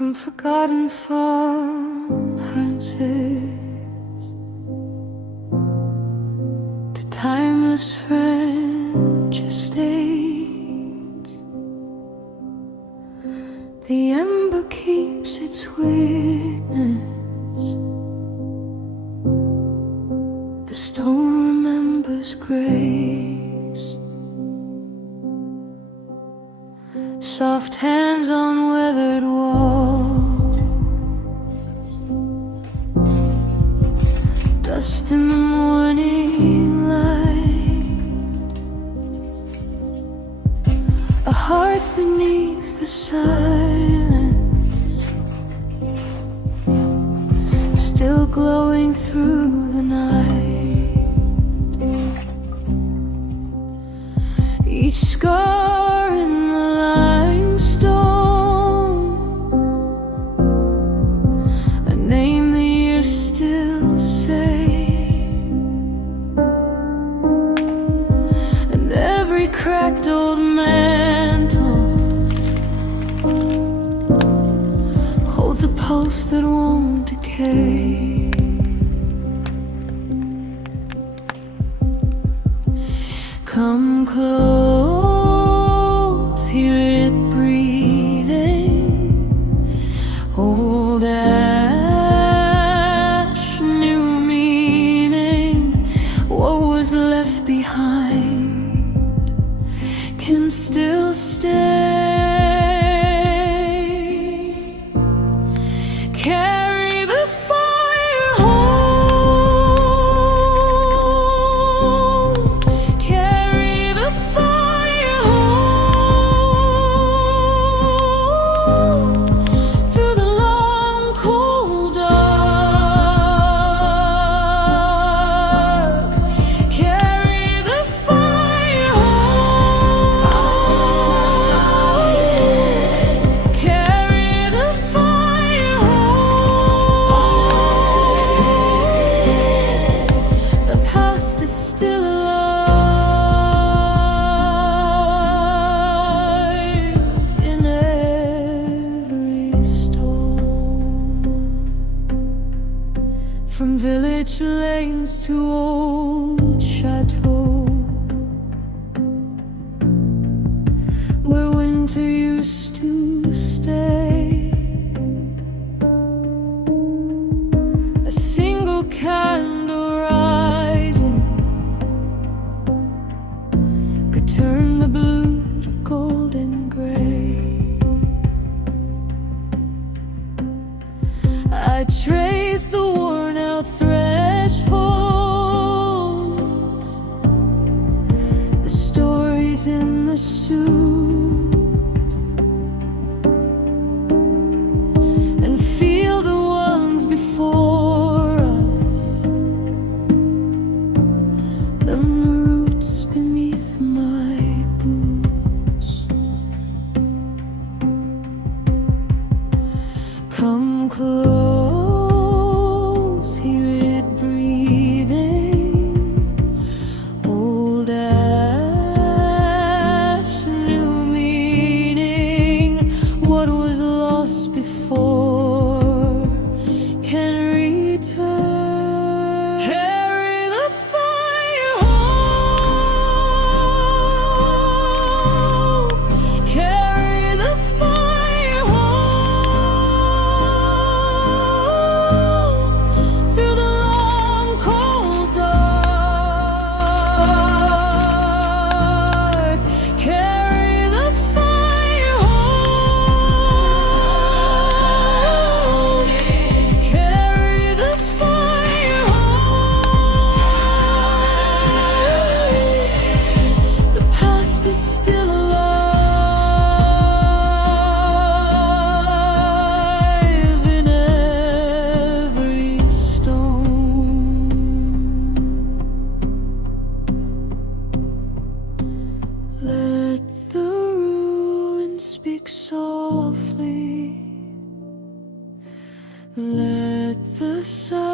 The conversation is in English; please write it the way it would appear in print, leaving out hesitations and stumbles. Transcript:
from forgotten farmhouses to timeless French estates. The ember keeps its witness, the stone remembers grace. Soft hands on weathered walls, dust in the morning light, a hearth beneath the silence, still glowing through the night. Each scar in the limestone, a name the years still say, and every cracked old mantle holds a pulse that won't decay. Come close, hear it breathing, old ash, new meaning. What was left behind can still stay. Carry the fire home, carry the fire home, through the long cold dark. Carry the fire home, carry the fire home. The past is still alive in every stone, from village lanes to old château, where winter used to stay. A single candle rising could turn the blue to golden gray. I trace the worn out thresholds, the stories in the suit, and feel the ones before us, them the roots beneath my boots. Come close, hear it breathing, old ash, new meaning. What was lost before can return. Carry the fire home, carry the fire home, through the long cold dark. Carry the fire home, carry the fire home. The past is still alive in every stone. Let the ruins speak softly, let the silence